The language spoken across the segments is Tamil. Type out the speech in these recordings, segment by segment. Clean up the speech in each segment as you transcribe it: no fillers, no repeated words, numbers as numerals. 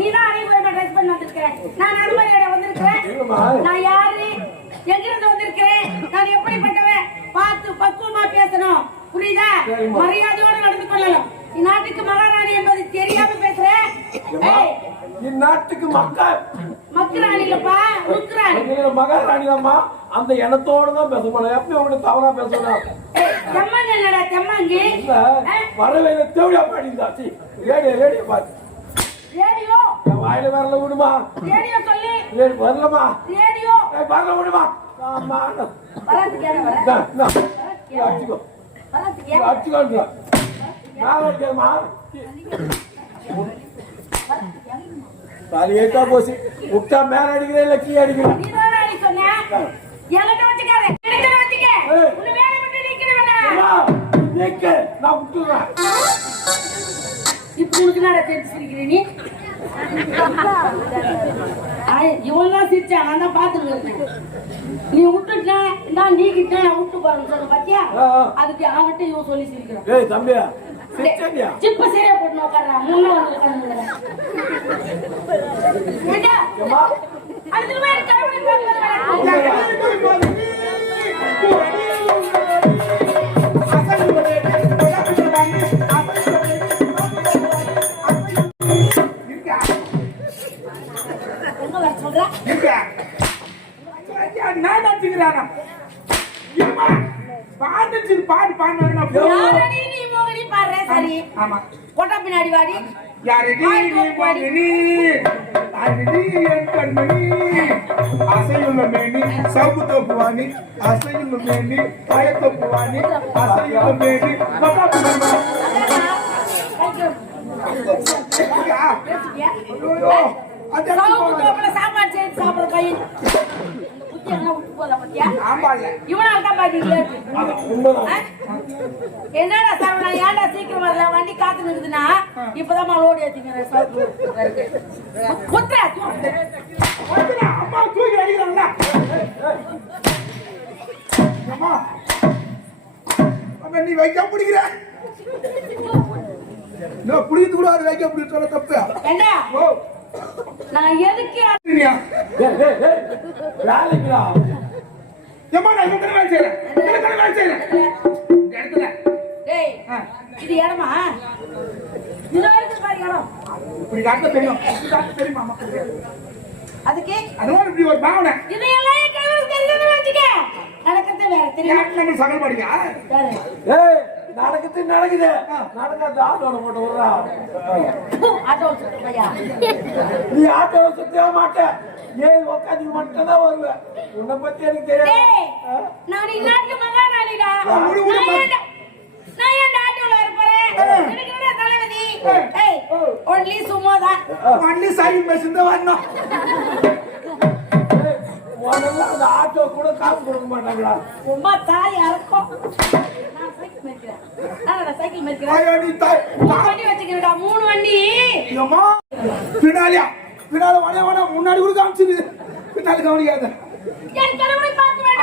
நீ தான் அனைவரும் ட்ரெஸ் பண்ணி வந்திருக்கிறேன். நான் அனுமதியோட வந்திருக்கிறேன். நான் யாரு, எங்கிருந்து வந்திருக்கிறேன், நான் எப்படிப்பட்டவன் பார்த்து பக்குவமா பேசணும். புரியுதா? மரியாதையோட நடந்து கொள்ளலாம். இந்நாட்டுக்கு மகாராணி என்பது தெரியாம பேசுறேன். இந்நாட்டுக்கு மக்கராணி இல்லப்பா, முக்கராணி. மகாராணி தான்மா. அந்த எண்ணத்தோட தான் பேசணும். எப்படி உங்களுக்கு தவறா பேசணும்? தெம்மன் என்னடா தெம்மங்கி? வரவேல தேவையா பாடிந்தா? ரேடியோ பாத்து. ரேடியோ வாயில வரல விடுமா? ரேடியோ சொல்லி வரலமா? ரேடியோ வரல விடுமா? ஆமா வரதுக்கே வர. அடிச்சுக்கோ அடிச்சுக்கோ. நான் கேமா தாலி ஏட்டா போசி உக்டா மேல அடிக்கிறே இல்ல கீ அடிக்கிறே. நீ தான் அடி சொன்னா என்கிட்ட வச்சுக்காத, என்கிட்ட வச்சுக்க. உன்னை வேலை விட்டு நிக்கிறவனா நிக்க நான் விட்டுறேன். இப்போ உனக்கு என்னடா தெரிஞ்சிருக்கீங்க நீ? இவெல்லாம் சிரிச்சா நான் தான் பாத்துருக்கேன். நீ விட்டுட்டா நான் நீக்கிட்டா விட்டு பாருங்க சொல்ல பாத்தியா? அதுக்கு அவன்கிட்ட இவன் சொல்லி சிரிக்கிறான். ஏய் தம்பியா சிரிச்சடியா? சிப்ப சரியா போட்டு உட்கார்றா. முன்ன வந்து உட்கார்ந்து ஏண்டா ஏமா அதுக்கு மேல கவனி போட்டு பின்னாடி வாடி அசையுள்ள மேனி சவுக்கு தோப்புவானி அசையுள்ள மேனி பய தோப்புவானி அசையுள்ள மேனி சாப்பாடு செய்து சாப்பிட பையன் என்னடா சார் ஏன்டா சீக்கிரம் வரல? வண்டி காத்து நிக்குதுன்னா இப்பதான் லோடு ஏத்திக்கிறேன். அம்மா தூக்கி அடிக்கிறாங்களா? நீ வைக்க பிடிக்கிற புடிக்கிறது கூட அது வைக்க பிடிக்க சொல்ல தப்பு. நான் எதுக்கு வேலைக்குடா ஏமா நான் இவங்க வேலை செய்யறேன். வேலை செய்யறேன் இந்த இடத்துல. டேய் இது இடமா? இது இருக்கு பாரு இடம். இப்படி காட்ட தெரியும். இப்படி காட்ட தெரியுமா மக்களுக்கு? அதுக்கு அதனால இப்படி ஒரு பாவனை. இது எல்லாம் எனக்கு தெரிஞ்சது வெச்சுக்க. நடக்கதே வேற தெரியும். நம்ம சகல் படிங்க. ஏய் நடக்குது நடக்காத ஆட்டோல போட்டு விடுறா. ஆட்டோ சுத்தமையா? நீ ஆட்டோல சுத்தவே மாட்டே. ஏன் உட்காந்து மட்டும் தான் வருவேன். உன்னை பத்தி எனக்கு தெரியாது. நான் இந்நாட்டு மகாராணிடா. நான் ஏன் ஆட்டோல வரப்போறேன்? எனக்கு என்ன தலைவதி? ஏய் ஒன்லி சும்மாதான். ஒன்லி சைன் மெஷின் தான் வரணும். உனக்கு அந்த ஆட்டோ கூட காசு கொடுக்க மாட்டாங்களா? ரொம்ப தாய் அறக்கும். நான் சைக்கிள் மேய்க்கிறேன். நான் சைக்கிள் மேய்க்கிறேன். ஐயோ நீ தாய் வண்டி வச்சுக்கிறடா 3 வண்டி. அம்மா பின்னால வண முன்னாடி கூட காமிச்சிரு. பின்னால கவனிக்காத. என் கணவரை பார்க்க வேண்டும்.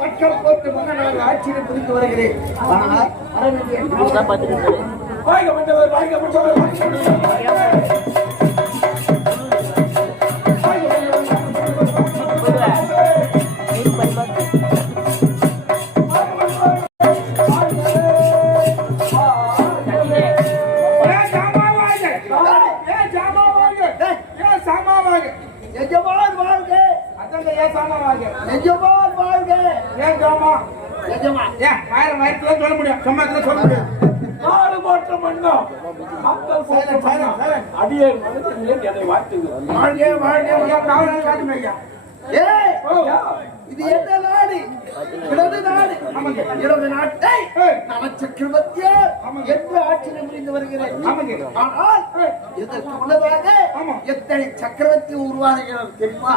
பட்டம் போட்டு மன்னனாக ஆட்சியை புரிந்து வருகிறேன். ஆனால் வாய்க்கப்பட்டவர் எஜமான் வாழ்க. அதான் ஏன் சாமாவாங்க எஜமான் வாழ்க. ஏன் ஜாமா எஜமான் ஏன் வயிற்றுல சொல்ல முடியும் சம்பளத்துல சொல்ல முடியும் நாடு மாற்றம் மன்னம் மக்கள் அடியே மனதிலே என்னை வாழ்த்துங்க. வாழ்க வாழ்க. நாலு காட்டுமே ஐயா ஏய் இது என்ன நாடு? இடது நாடு. இடது நாட்டை நம சக்கரவர்த்தியார் என்று ஆட்சியை புரிந்து வருகிறேன். ஆனால் இதற்கு முன்னதாக எத்தனை சக்கரவர்த்தி உருவாகிறார் தெரியுமா?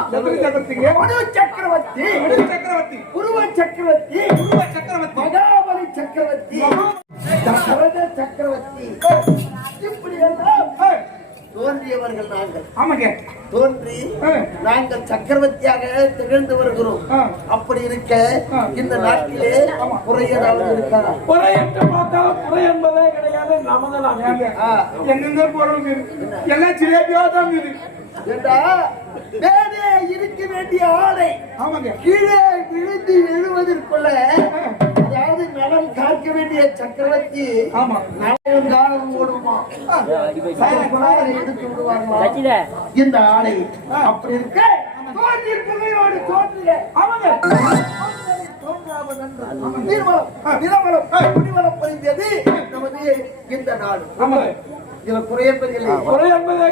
மனு சக்கரவர்த்தி, உருவ சக்கரவர்த்தி, மகாபலி சக்கரவர்த்தி, தசரத சக்கரவர்த்தி, இப்படி எல்லாம் தோன்றியவர்கள் நாங்கள். ஆமாங்க தோன்றி நாங்கள் சக்கரவர்த்தியாக திகழ்ந்து வருகிறோம். அப்படி இருக்க இந்த நாட்டிலே குறை ஏதாவது இருக்கா? குறை என்று பார்த்தால் குறை என்பதே கிடையாது. நமது நாங்க எங்க போறவங்க எல்லாம் சிலேபியா தான் மேலே இருக்க வேண்டிய ஆளை ஆமாங்க கீழே விழுந்து எழுவதற்குள்ள அதாவது நலம் காக்க வேண்டிய சக்கரவர்த்தி நலம் காலம் ஓடுமா எடுத்து விடுவாங்க இந்த ஆளை. அப்படி இருக்க தோன்றியிருப்பதையோடு தோன்றிய அவங்க குடிவளம் புரிந்தது நமது இந்த நாடு. இதுல குறை என்பதில்லை. குறை என்பதே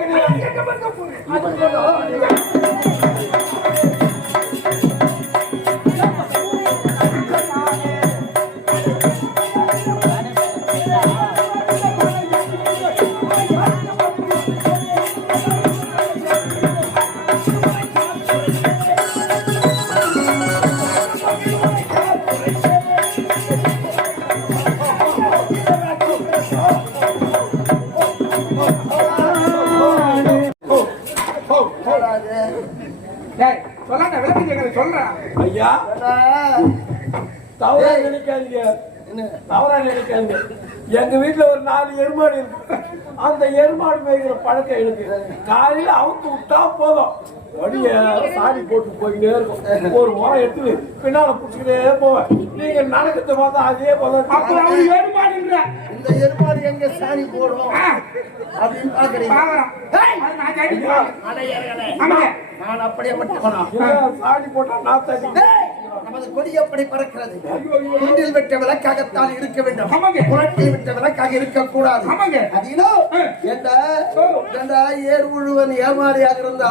ஐயா தவறா நினைக்காதீங்க. தவறா நினைக்காதீங்க. எங்க வீட்டுல ஒரு 4 எருமாடு இருக்கு. அந்த எருமாடு மேய்கிற பழக்கம் எனக்கு. காலையில அவுத்து விட்டா போதும் வடிய சாடி போட்டு போயிட்டே இருக்கும். ஒரு முறை எடுத்து பின்னால புடிச்சுக்கிட்டே போவேன். நீங்க நடக்கிறது பார்த்தா அதே போல எருமாடு இந்த எருமாடு எங்க சாணி போடும் அப்படின்னு பாக்குறீங்க. நான் அப்படியே மட்டும் சாடி போட்டா நான் தண்ணி நமது கொடி எப்படி பறக்கிறது? குண்டில் விட்ட விளக்காகத்தான் இருக்க வேண்டும். புரட்டில் விட்ட விளக்காக இருக்கக்கூடாது. ஏர் முழுவன் ஏமாறியாக இருந்தா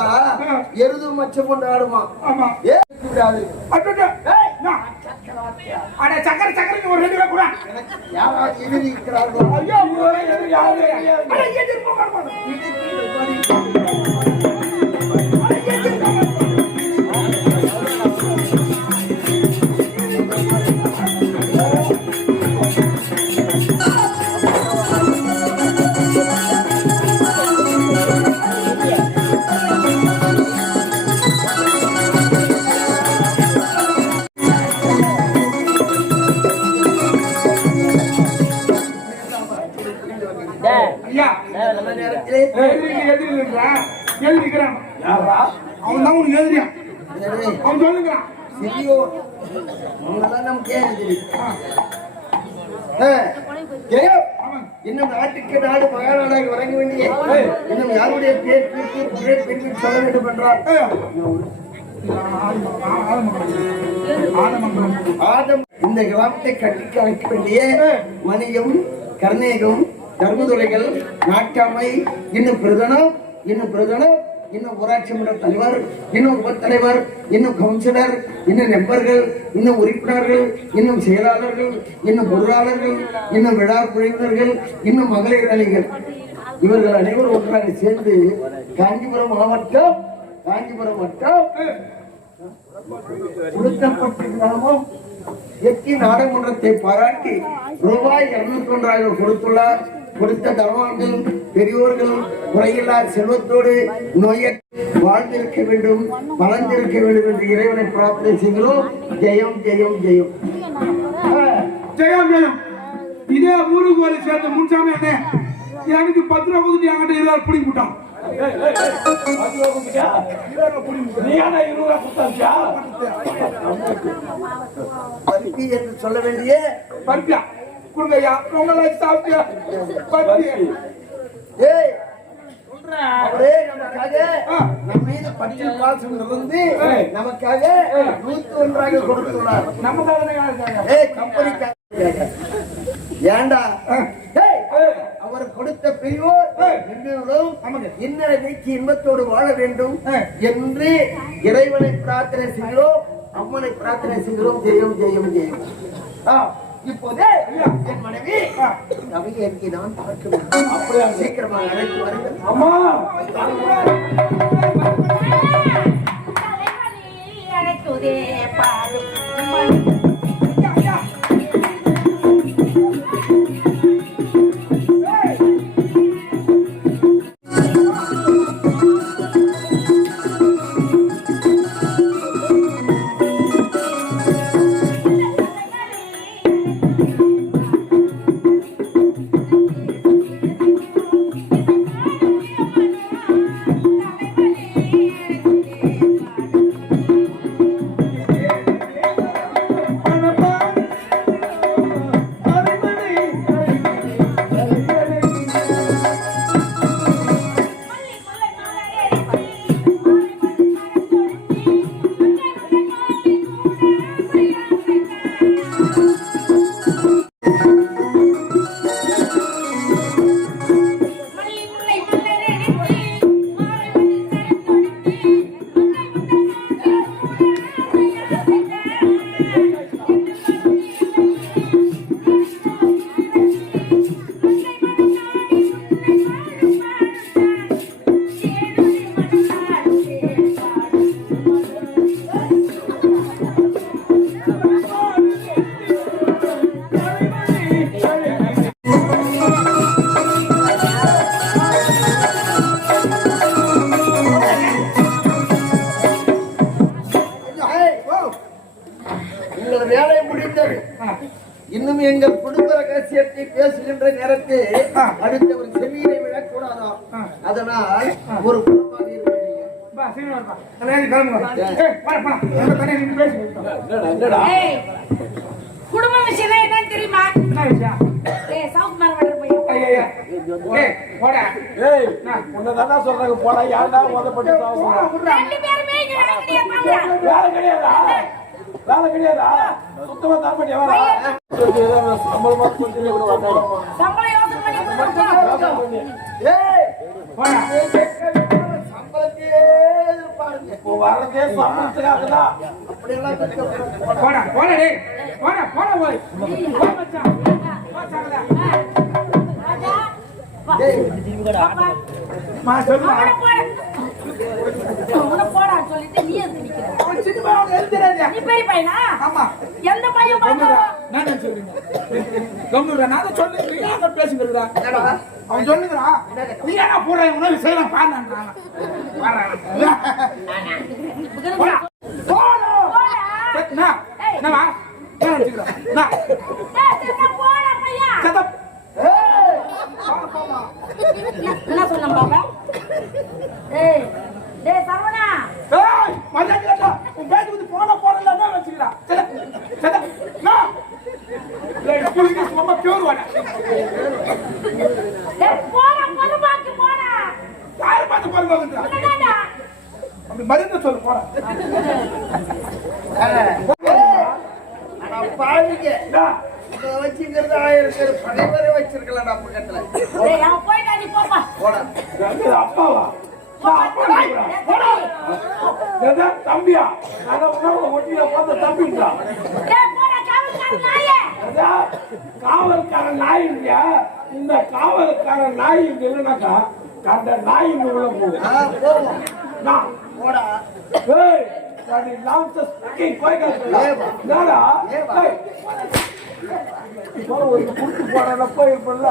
எருது மச்சம் கொண்டு ஆடுமா? சக்கரை சக்கரைக்கு ஒரு 2 கூட யாராவது எதிரி இருக்கிறார்களோ? அவன் தான் உனக்கு எதிரியா அவன் சொல்லுங்கிறான். இன்னும் நாட்டுக்கு நாடு மகாநாடாக வழங்க வேண்டிய இன்னும் யாருடைய பேர் பிரித்து சொல்ல வேண்டும் என்றால் இந்த கிராமத்தை கட்டி காக்க வேண்டிய வணிகம், கர்ணேகம், தர்மதுரைகள், நாட்டாமை, இன்னும் பிரதனம், இன்னும் ஊராட்சி மன்ற தலைவர், இன்னும் உப தலைவர், இன்னும் கவுன்சிலர், இன்னும் மெம்பர்கள், இன்னும் உறுப்பினர்கள், இன்னும் செயலாளர்கள், இன்னும் பொருளாளர்கள், இன்னும் விழா குழுவினர்கள், இன்னும் மகளிர் அணிகள், இவர்கள் அனைவரும் ஒன்றாக சேர்ந்து காஞ்சிபுரம் மாவட்டம் உளுத்தப்பட்டு கிராமம் எட்டி நாடாளுமன்றத்தை பாராட்டி ரூபாய் 201 கொடுத்துள்ளார். கொடுத்த தர்மங்கள் பெரியோர்கள் குறையில்லா செல்வத்தோடு நோய வாழ்ந்திருக்க வேண்டும், வளர்ந்திருக்க வேண்டும் என்று இறைவனை பிரார்த்தனை செய்கிறோம். ஜெயம் ஜெயம் ஜெயம். ஜெயம் ஜெயம். இதே ஊருக்கு வரை சேர்த்து முன்சாமி அண்ணே எனக்கு 10 ரூபா கொடுத்து என்கிட்ட 20 ரூபா பிடிங்கி விட்டான். பருப்பி என்று சொல்ல வேண்டிய பருப்பியா கொடுங்க ஐயா. உங்களை சாப்பிட்டியா பருப்பி? ஏய், அவரே நமக்காக நம்ம மீது பற்று பாசம் இருந்து நமக்காக 101 கொடுத்துள்ளார். நமக்காக ஏய், கம்பெனிக்காக ஏண்டா அவர் கொடுத்த பெரியோர் இன்னரை நீக்கி இன்பத்தோடு வாழ வேண்டும் என்று இறைவனை பிரார்த்தனை செய்கிறோம், அம்மனை பிரார்த்தனை செய்கிறோம். ஜெயம் ஜெயம் ஜெயம். இப்போதே என் மனைவி அவையேற்கி நான் பார்க்க வேண்டும். அப்படியே சீக்கிரமாக அழைத்து வருங்கள். அம்மா அழைக்குதே பாரு. உங்கள் வேலை முடிந்தது. இன்னும் எங்கள் குடும்ப ரகசியத்தை பேசுகின்ற நேரத்தில் அடுத்தவர் செவியினை விடக்கூடாதாம். அதனால் ஒரு குடும்பமாக இருக்கிறீங்க. குடும்ப விஷயம் என்னன்னு தெரியுமா? சவுக்குமார் வடர் போய் சொல்றாங்க போடா. யாருடா உதப்பட்டு ரெண்டு பேருமே இங்க வேலை கிடையாதா? வேலை கிடையாதா? சுத்தமா தரப்பட்டியா? சம்பளம் யோசனை பண்ணி சம்பளத்தையே எதிர்பாருங்க. இப்போ வரதே சம்பளத்துக்காகதான். அப்படியெல்லாம் போடா போடா டேய் போடா போடா போய் போ மச்சான். மா சொல்லுமா போடா சொல்லிட்டு நீ எதுக்கு நிக்கிற? சின்ன எழுதுறாதே. நீ பெரிய பையனா? ஆமா. எந்த பையன் பாக்குறா? நான் சொல்றீங்க கம்முடா. நான் சொல்றேன் நீ என்ன பேசுங்கடா? அவன் சொல்லுங்கடா. நீ என்ன போறா? உனக்கு செய்யலாம் பாருடா. போடா போடா போடா. என்னவா என்ன நினைச்சுக்கிறா? நான் போடா பையா. என்ன சொன்ன பாப்பா? ஏய் டேய் சரவணா. ஏய் மச்சான் உன் பேட் வந்து போறல என்ன வெச்சுக்கிறா? சட சட நான் ஏய் புடிங்க சும்மா பியூர் வாடா. டேய் போடா பாக்கி போடா. யார் பாத்து போறங்கடா? என்னடா? அப்படி மரியாதை சொல்லு போடா. நான் பாருங்க வச்சுக்கிறது 1000 பேர் பகைவரை வச்சிருக்கலாம். நான் பக்கத்துல டேய் அவ போய்டா நீ போப்பா. போடா. அப்பாவா? தம்பியா? ஒட்டியா பார்த்த தம்பிங்களா? காவல்கார நாய் இல்லையா? இந்த காவல்கார நாய் இல்லைன்னாக்கா அந்த நாய் உள்ள போகுது. போடா. ஒரு குடுத்து போன போயிருப்பல.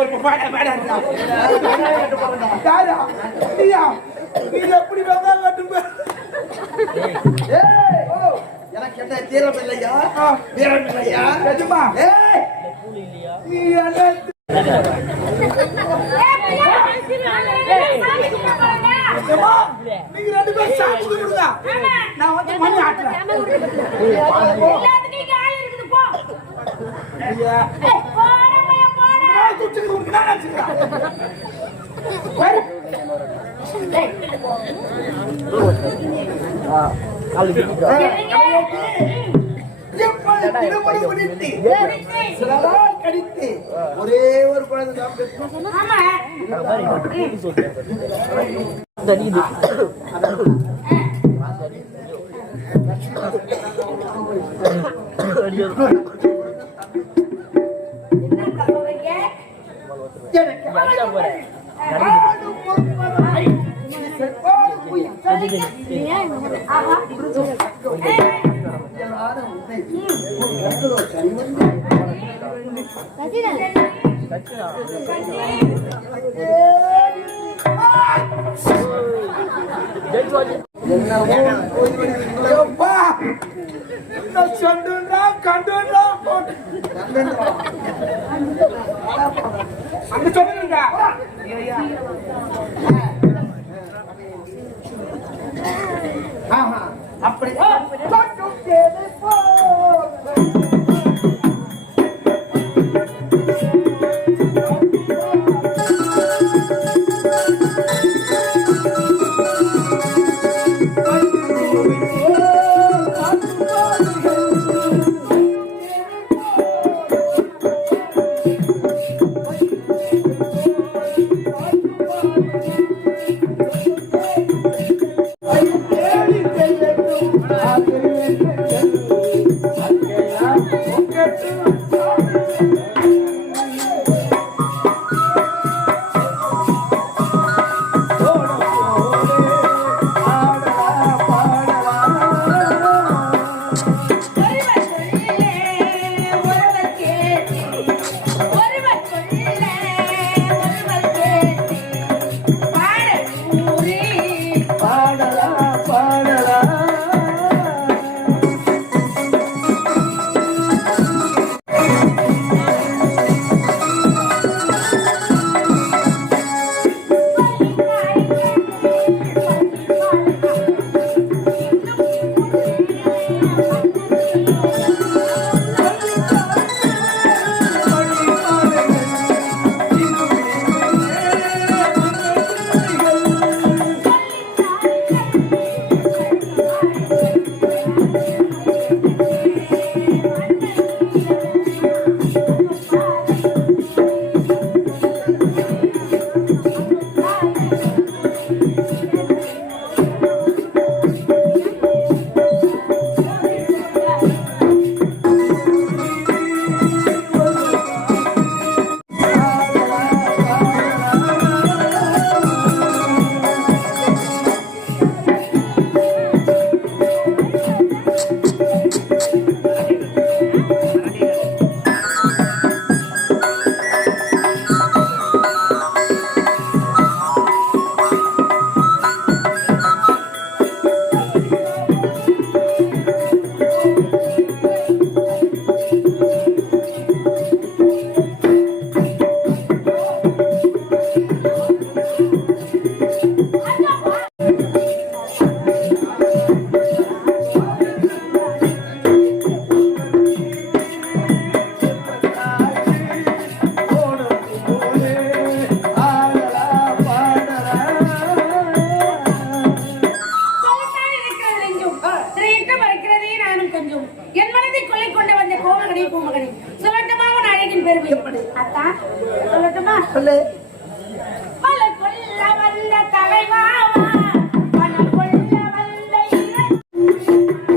பொறுப்பு பாடா பாடா யாரா நீயா நீ எப்படி வெங்காயம் வெட்டுங்க ஏய் எனக்கு என்ன தீரம் இல்லையா வீரம் இல்லையா நிஜமா ஏய் நீ என்ன ஏமா நீங்க ரெண்டு பேரும் சாட்சி கொடுங்க நான் வந்து மணி ஆட்றேன் எல்லாத்துக்கும் ஆள் இருக்குது போ ஐயா ஏய், போடா பையா, போடா. நான் துச்சுக்கு உனக்கு நான் நினைச்சுக்கிறேன் எப்படி திருமணம் முடித்து சில நாள் கழித்து ஒரே ஒரு குழந்தை தான் பெற்றோம். ஆமா என்ன சொல்றீங்க எனக்கு ஆடும் பொறுப்பதாய் செவ்வாய் புயல். ஆஹா எல்லாரும் உன்னை எங்களோ கனிவந்து என்னவோ போய்விடுவீங்களோ. அப்பா நான் சொண்டுன்றா கண்டுன்றா போட்டு அங்க சொல்லுங்க ஆஹா, அப்படி காட்டும் தேவை போ. சொல்லு. மலர் கொல்ல வந்த தலைவாவா, மனம் கொல்ல வந்த இறை.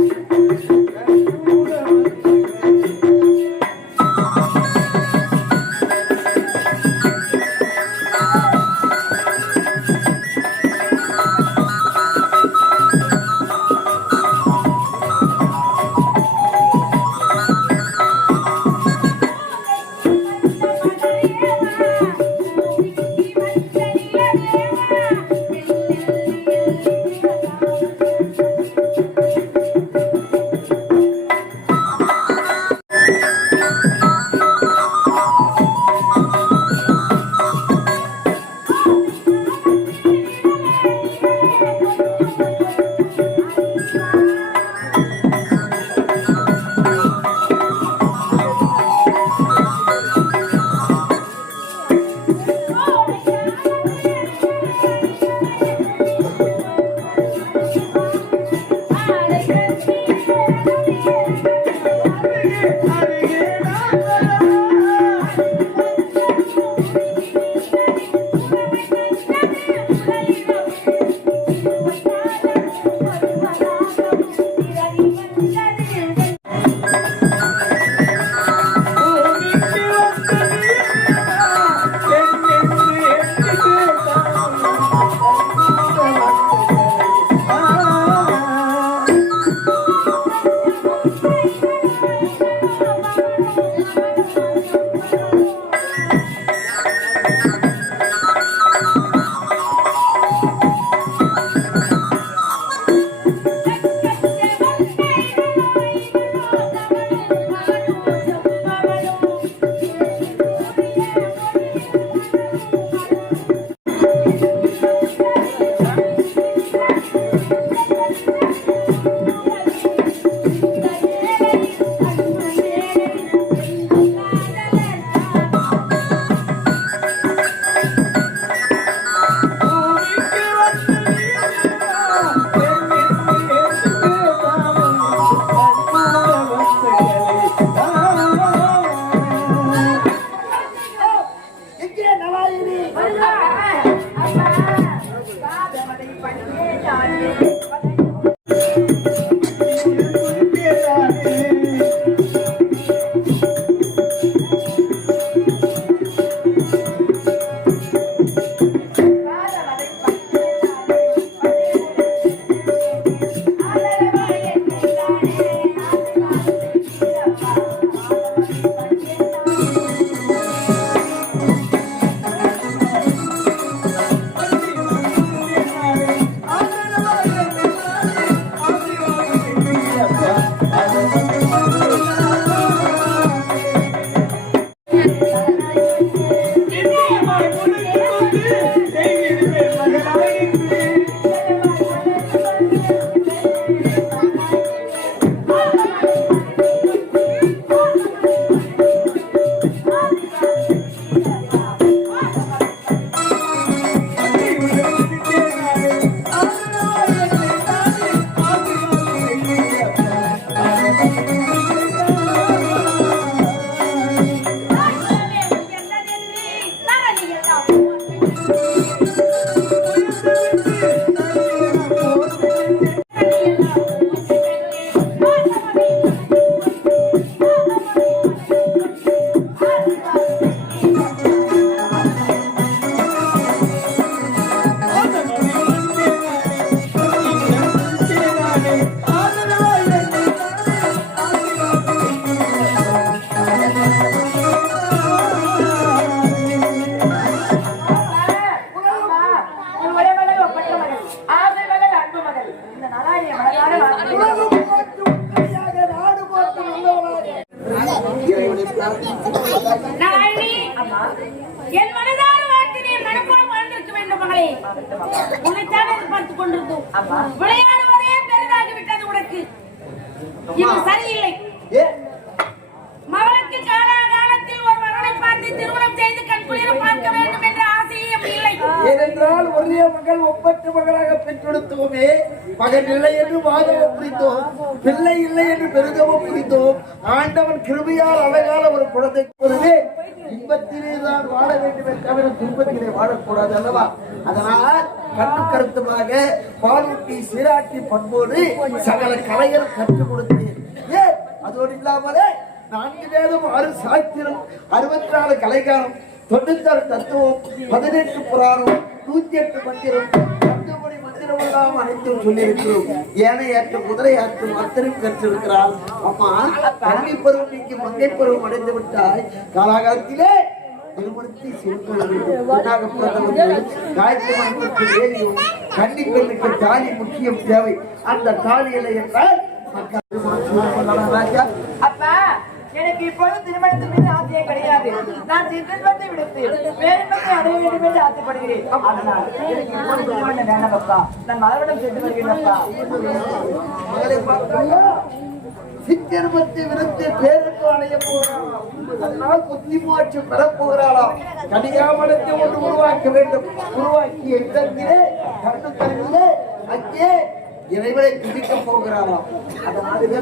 என் மனதார வாழ்த்தினை மனப்போல் வாழ்ந்திருக்க வேண்டும் மகளே. உன்னைத்தான் எதிர்பார்த்துக் கொண்டிருந்தோம். விளையாடுவதே பெரிதாகிவிட்டது உனக்கு. இது சரியில்லை. மகளுக்கு காலத்தில் ஒரு மகனை பார்த்து திருமணம் செய்து கண்குளிர பார்க்க வேண்டும் என்ற ஆசையும் இல்லை. ஏனென்றால் ஒரே மகள் ஒப்பற்ற மகளாக பெற்றெடுத்தோமே, மகன் இல்லை என்று வாதமும் புரிந்தோம், பிள்ளை இல்லை என்று பெருதமும் புரிந்தோம். ஆண்டவன் கிருபையால் அழகால ஒரு குழந்தை பொழுதே இன்பத்திலே தான் வாழ வேண்டும் தவிர துன்பத்திலே வாழக்கூடாது அல்லவா? அதனால் கண்ணு கருத்துமாக பாலூட்டி சீராட்டி பண்போடு சகல கலைகள் கற்றுக் கொடுத்தேன். ஏன் அதோடு இல்லாமலே 4 வேதம் 6 சாஸ்திரம் 64 கலைகாலம் 96 தத்துவம் 18 புராணம் 108 மந்திரம் 10 மணி மந்திரம் எல்லாம் அனைத்தும் சொல்லியிருக்கிறோம். ஏனை ஏற்ற குதிரை ஆற்றும் அத்தனையும் கற்றிருக்கிறாள். அம்மா, கல்வி பருவம் நீக்கி மங்கை பருவம் அடைந்து விட்டாய். காலாகாலத்திலே திருமணத்தை சிறுக்க வேண்டும். காயத்ரி மனத்திற்கு வேலையும் கன்னி பெண்ணுக்கு தாலி முக்கியம் தேவை. அந்த தாலியில என்றால் அப்பா, எனக்கு இப்போது திருமணத்தின் மீது ஆசையே கிடையாது. நான் திருமணத்தை விடுத்து வேறு அடைய வேண்டும் என்று ஆசைப்படுகிறேன். அதனால் எனக்கு இப்போது திருமணம் வேண்டாம் அப்பா. நான் மகளிடம் சென்று வருகிறேன்ப்பா. சித்திரமத்தை விருத்து பேருக்கு அடைய போகிறாளாம். அதனால் புத்தி மாற்று பெறப் போகிறாளாம். கனியாமலத்தை ஒன்று உருவாக்க வேண்டும். உருவாக்கிய இடத்திலே கண்ணு கண்ணிலே அங்கே இறைவனை துதிக்கப் போகிறாளாம். அதனாலே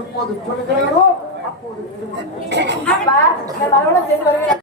எப்போது சொல்கிறாரோ அப்போது அப்பா, நான் மகளிடம் சென்று வருகிறேன்.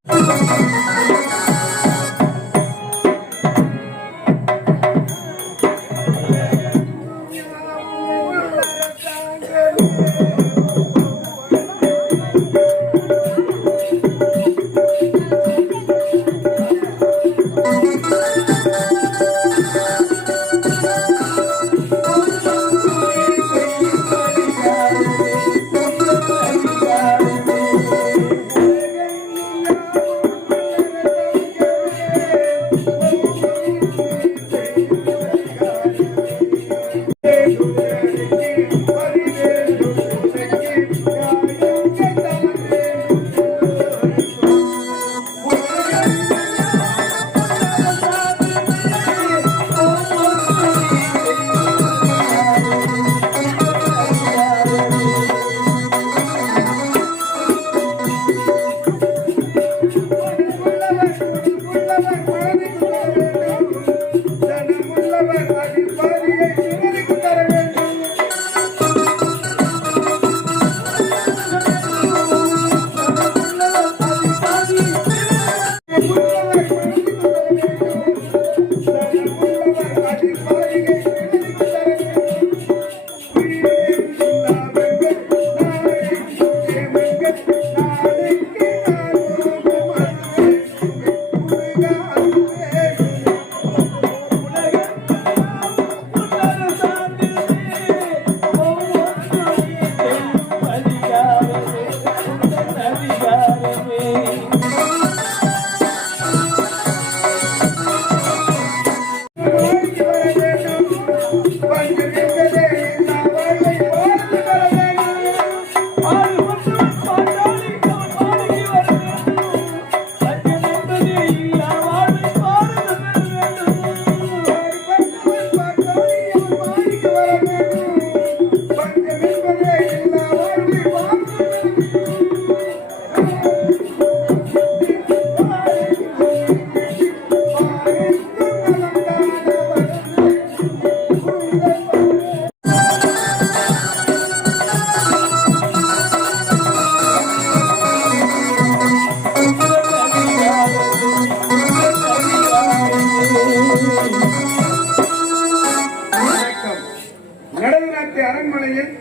அரண்மனையில்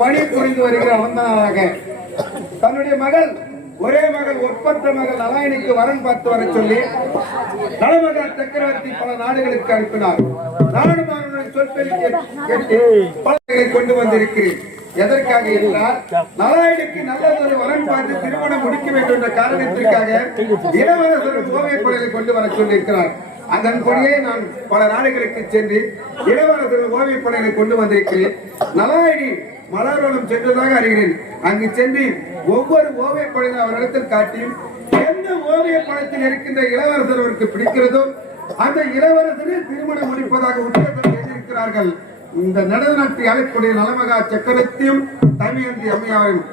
பணி புரிந்து வருகிற அவன்தானாக தன்னுடைய மகள் ஒரே மகள் ஒப்பற்ற மகள் நலாயனிக்கு வரன் பார்த்து வர சொல்லி நலமகன் சக்கரவர்த்தி பல நாடுகளுக்கு அனுப்பினார். நானும் அவர்களுடைய சொற்பெயரை கேட்டு பலர்களை கொண்டு வந்திருக்கிறேன். எதற்காக என்றால் நலாயனுக்கு நல்லதொரு வரன் பார்த்து திருமணம் முடிக்க வேண்டும் என்ற காரணத்திற்காக இளவரசர் ஓவியப்படையை கொண்டு வர சொல்லியிருக்கிறார். அதன்படியே நான் பல நாடுகளுக்கு சென்று இளவரசர் ஓவியப்படையை கொண்டு வந்திருக்கிறேன். நலாயனி மலர்வனம் சென்றதாக அறிகிறேன். அங்கு சென்று ஒவ்வொரு ஓவியப்படையும் அவரிடத்தில் காட்டியும் எந்த ஓவிய படத்தில் இருக்கின்ற இளவரசர் அவருக்கு பிடிக்கிறதோ அந்த இளவரசரை திருமணம் முடிப்பதாக உத்தரவு எழுதியிருக்கிறார்கள். இந்த நடன நாட்டை அழைக்கூடிய நலமகா சக்கரத்தையும் தமிழந்தி அம்மையாரையும்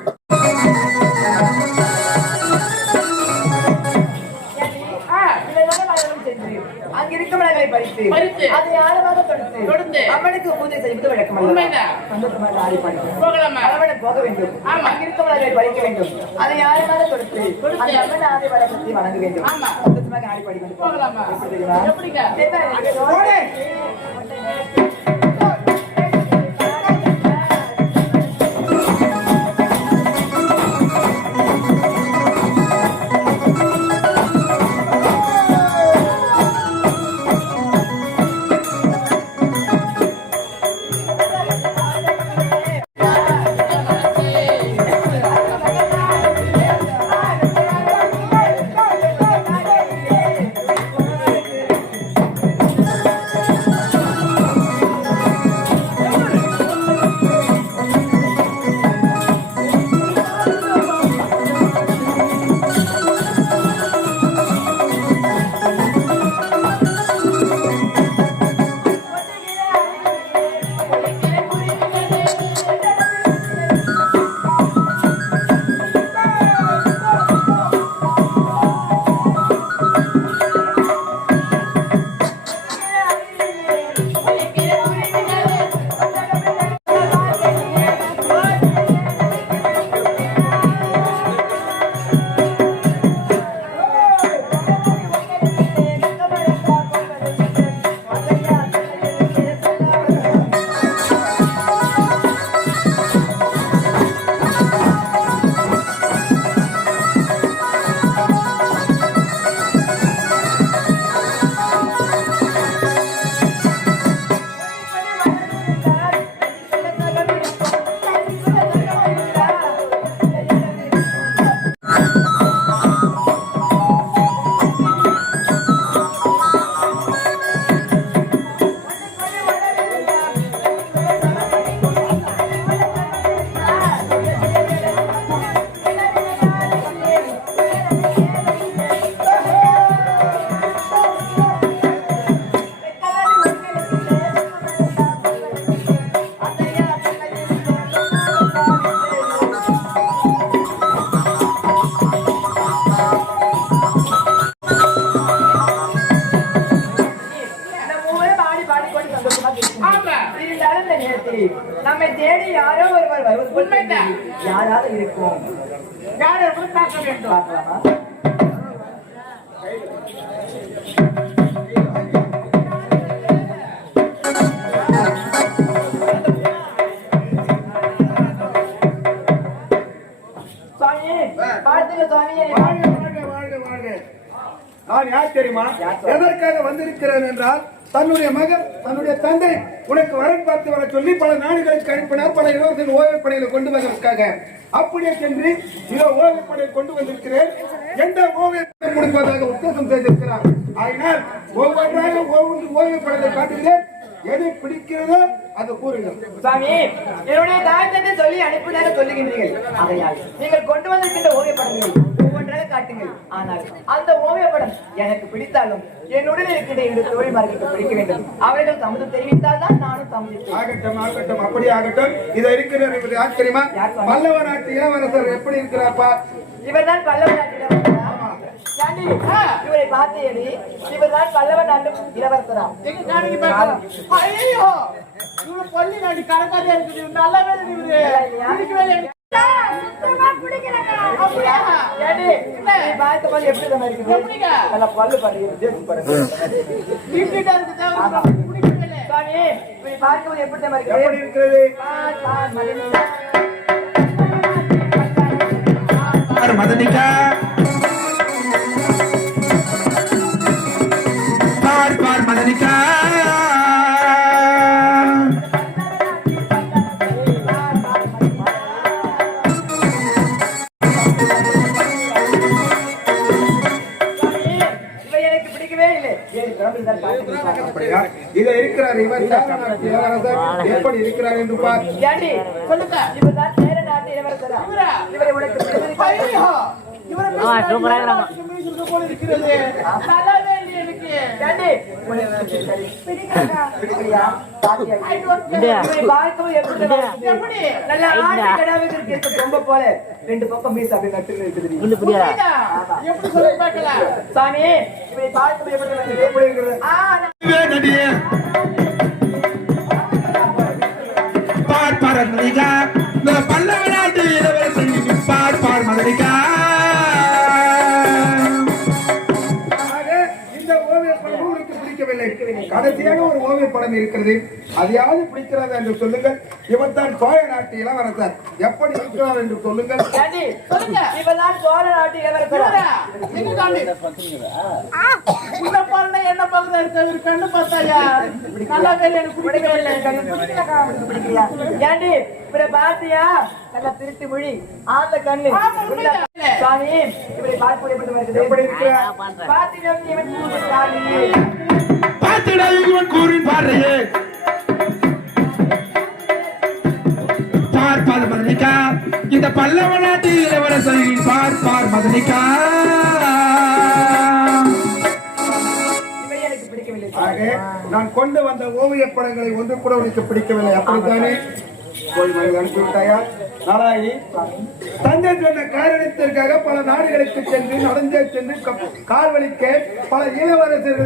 அங்கிருக்கும் மலர்களை பறித்து அதை ஆழமாக தொடுத்து அம்மனுக்கு பூஜை செய்வது வழக்கமல்ல. போக வேண்டும். அங்கிருக்கும் மலர்களை பறிக்க வேண்டும். அதை ஆழமாக தொடுத்து அந்த அம்மன் ஆதி வரத்தை வணங்க வேண்டும். சந்தோஷமாக ஆடி பாடி கொண்டு நம்மை தேடி யாரோ ஒருவர் வருவது யாராவது இருக்கும். யாரும் பார்க்க வேண்டும். பார்க்கலாமா? சுவாமி பார்த்துக்க சுவாமியே. நான் யார் தெரியுமா? எதற்காக வந்திருக்கிறேன் என்றால் தன்னுடைய மகன் தன்னுடைய தந்தை உனக்கு வரன் பார்த்து வர சொல்லி பல நாடுகளுக்கு அனுப்பினார். பல இளவரசர் ஓவியப்படையில கொண்டு வருவதற்காக அப்படியே சென்று இதோ ஓவியப்படையை கொண்டு வந்திருக்கிறேன். எந்த ஓவியப்படை முடிப்பதாக உத்தேசம் செய்திருக்கிறார். ஆகினால் ஒவ்வொன்றாக ஒவ்வொன்று ஓவியப்படையை காட்டுகிறேன். எதை பிடிக்கிறதோ அதை கூறுங்கள். சாமி என்னுடைய தாயத்தை சொல்லி அனுப்பினாக சொல்லுகின்றீர்கள். ஆகையால் நீங்கள் கொண்டு வந்திருக்கின்ற ஓவியப்படங்களை ஒவ்வொன்றாக காட்டுங்கள். ஆனால் அந்த ஓவியப்படம் எனக்கு பிடித்தாலும் என்னுடன் இருக்கின்ற இந்த தோழிமார்களுக்கு பிடிக்க வேண்டும். அவர்கள் சம்மதம் தெரிவித்தால் தான் நானும் சம்மதித்தேன். ஆகட்டும் ஆகட்டும், அப்படி ஆகட்டும். இதை இருக்கிற ஆச்சரியமா பல்லவ நாட்டு இளவரசர் எப்படி இருக்கிறாப்பா? இவர்தான் பல்லவ நாட்டு இளவரசரா? இவரை பார்த்தேடி. இவர்தான் பல்லவ நாட்டு இளவரசரா? ஐயோ பள்ளி நாடு கரக்காதே இருக்குது. நல்லாவே இருக்குது. சாமி இவரை பார்க்கும்போது எப்படி தெரியுமா எப்படி இருக்கிறது? இருக்கிறது மதனிகா பார் மதனிகா இவை எனக்கு பிடிக்கவே இல்லை. அப்படியா? இதை இருக்கிறார் இவர் சேரநாட்டு இளவரசர் எப்படி இருக்கிறார் என்று பார். ஏண்டி சொல்லுங்க, இவர்தான் சேர நாட்டு இளவரசரா? இவரை உனக்கு பிடித்திருக்கிறதா? ஏண்டி, பிடிக்கலையா? பாத்தியா? இவரை பார்க்கவும் எப்படி தெரியுமா? நல்ல ஆட்டு கிடாவுக்கு இருக்க கொம்பை போல ரெண்டு பக்கம் மீசை அப்படி நட்டுன்னு இருக்குது. எப்படி சொல்ல பார்க்கலாம் சாமி, இவரை பார்க்கவும் எப்படி இருக்கிறது? பார் மதனிகா பல்லவ நாட்டு இளவரசன் பார் மதனிகா. இந்த ஓவிய படம் உங்களுக்கு பிடிக்கவில்லை. கடைசியாக ஒரு ஓவிய படம் இருக்கிறது, அதையாவது பிடிக்கிறது என்று சொல்லுங்கள். இவர் தான் சோழ நாட்டு இளவரசர் எப்படி இருக்கிறார் என்று சொல்லுங்கள். ஏண்டி, சொல்லுங்க, இவர்தான் சோழ நாட்டு இளவரசரா? என்ன பக்கத்துல இருக்க கண்ணு பார்த்தாயா? நல்லா எனக்கு பிடிக்கவில்லை. பிடிக்கலையா? ஏண்டி, இவரை பார்த்தியா? நல்லா திருட்டு மொழி, ஆந்த கண்ணு. சாமி, இவரை பார்க்க எப்படி இருக்கிறார்? பார்த்திடம் இவன் கூறு சாமி. பார்த்திடம் இவன் கூறின் பாறையே. பார் மதனிகா, இந்த பல்லவ நாட்டு இளவரசரின் பார் மதனிகா. இவரை எனக்கு பிடிக்கவில்லை. ஆக நான் கொண்டு வந்த ஓவிய படங்களை ஒன்று கூட உனக்கு பிடிக்கவில்லை, அப்படித்தானே? போய் அனுப்பி விட்டாயா? நாராயணி, தந்தை சொன்ன காரணத்திற்காக பல நாடுகளுக்கு சென்று நடந்தே சென்று கால் வலிக்க பல இளவரசர்கள்